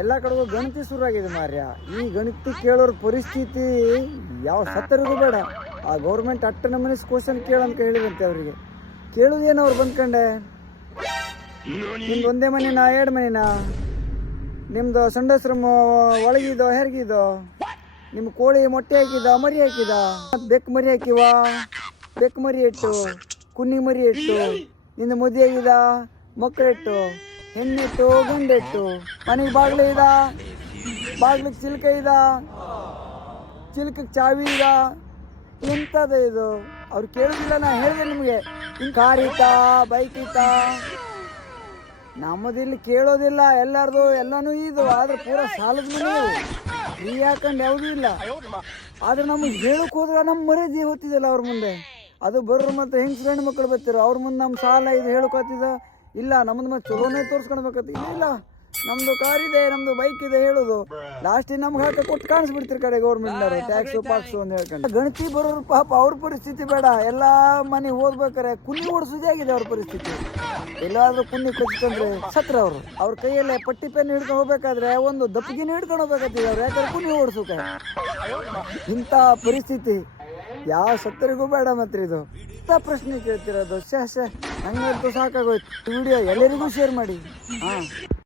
ಎಲ್ಲ ಕಡೆಗೂ ಗಣತಿ ಶುರುವಾಗಿದೆ ಮಾರ್ಯ. ಈ ಗಣಿತ ಕೇಳೋರ್ ಪರಿಸ್ಥಿತಿ ಯಾವ ಸತ್ತರಿಗೂ ಬೇಡ. ಆ ಗೌರ್ಮೆಂಟ್ ಅಟ್ಟ ನಮ್ಮನೆ ಕ್ವಶನ್ ಕೇಳಂತ ಹೇಳಿದಂತೆ ಅವರಿಗೆ. ಕೇಳುವುದೇನು ಅವ್ರು ಬಂದ್ಕಂಡೆ? ನಿಮ್ದು ಒಂದೇ ಮನೆನಾ, ಎರಡು ಮನೆನಾ? ನಿಮ್ದು ಸಂಡಸ್ರಮ್ ಒಳಗಿದೋ ಹೆರ್ಗಿದೋ? ನಿಮ್ಮ ಕೋಳಿ ಮೊಟ್ಟೆ ಹಾಕಿದ, ಮರಿ ಹಾಕಿದ? ಬೆಕ್ಕು ಮರಿ ಹಾಕಿವ? ಬೆಕ್ಕು ಮರಿ ಇಟ್ಟು, ಕುನ್ನಿ ಮರಿ ಇಟ್ಟು, ನಿಂದು ಮದುವೆ ಆಗಿದ, ಮಕ್ಕಳಿಟ್ಟು, ಹೆಣ್ಣಿಟ್ಟು, ಗಂಡಿಟ್ಟು, ಮನೆಗೆ ಬಾಗ್ಲು ಇದ, ಬಾಗ್ಲಿಗೆ ಚಿಲ್ಕ ಇದ, ಚಿಲ್ಕಕ್ಕೆ ಚಾವಿ ಇದ. ಎಂಥದ ಇದು? ಅವ್ರು ಕೇಳುದಿಲ್ಲ. ನಾ ಹೇಳಿದೆ ನಿಮಗೆ, ಹಿಂಗೆ ಕಾರ್ ಇತ್ತಾ, ಬೈಕ್ ಇತ್ತಾ? ನಮ್ಮದಿಲ್ಲಿ ಕೇಳೋದಿಲ್ಲ. ಎಲ್ಲಾರ್ದು ಎಲ್ಲಾನು ಇದು. ಆದ್ರೆ ಪೂರ ಸಾಲದ ಮನೆ, ಫ್ರೀ ಹಾಕೊಂಡು ಯಾವುದೂ ಇಲ್ಲ. ಆದ್ರೆ ನಮಗೆ ಹೇಳಕ್ ಹೋದ್ರೆ ನಮ್ಮ ಮರ್ಯಾದೆ ಹೋಗ್ತಿದ್ದಿಲ್ಲ ಅವ್ರ ಮುಂದೆ. ಅದು ಬರ್ರು ಮತ್ತು ಹೆಂಗ್ಸ್ರು ಹೆಣ್ಣು ಮಕ್ಕಳು ಬರ್ತಿರೋ ಅವ್ರ ಮುಂದೆ ನಮ್ಮ ಸಾಲ ಇದು ಹೇಳಕೋತಿದ ಇಲ್ಲ. ನಮ್ಮದು ಮತ್ತೆ ಚಲೋನೇ ತೋರಿಸ್ಕೊಳ್ಬೇಕತ್ತ. ಇಲ್ಲ, ನಮ್ಮದು ಕಾರ್ ಇದೆ, ನಮ್ಮದು ಬೈಕ್ ಇದೆ ಹೇಳೋದು. ಲಾಸ್ಟಿಗೆ ನಮ್ಗೆ ಹಾಕಿ ಕೊಟ್ಟು ಕಾಣಿಸ್ಬಿಡ್ತಿರ್ ಕಡೆ ಗೌರ್ಮೆಂಟ್ನವರು ಟ್ಯಾಕ್ಸು ಪಾಕ್ಸು ಅಂತ ಹೇಳ್ಕೊಂಡು. ಗಣತಿ ಬರೋರು ಪಾಪ ಅವ್ರ ಪರಿಸ್ಥಿತಿ ಬೇಡ. ಎಲ್ಲ ಮನೆ ಓದ್ಬೇಕಾರೆ ಕುನ್ನಿ ಓಡಿಸೋದೇ ಆಗಿದೆ ಅವ್ರ ಪರಿಸ್ಥಿತಿ. ಎಲ್ಲಾದ್ರೂ ಕುನ್ನಿ ಕೊಚ್ಚಿಕೊಂಡ್ರೆ ಸತ್ರ ಅವ್ರ ಕೈಯಲ್ಲೇ ಪಟ್ಟಿ ಪೆನ್ ಹಿಡ್ಕೊಂಡು ಹೋಗ್ಬೇಕಾದ್ರೆ ಒಂದು ದಪ್ಪಗಿನ ಹಿಡ್ಕೊಂಡು ಹೋಗ್ಬೇಕಾಗ್ತದೆ ಅವ್ರು. ಯಾಕಂದ್ರೆ ಕುನ್ನಿ ಓಡಿಸೋಕೆ ಇಂಥ ಪರಿಸ್ಥಿತಿ ಯಾವ ಸತ್ತರಿಗೂ ಬೇಡ. ಮಾತ್ರ ಇದು ಇಂಥ ಪ್ರಶ್ನೆ ಕೇಳ್ತಿರೋದು. ನಂಗಂತೂ ಸಾಕಾಗೋಯ್ತು. ವಿಡಿಯೋ ಎಲ್ಲರಿಗೂ ಶೇರ್ ಮಾಡಿ. ಹಾಂ.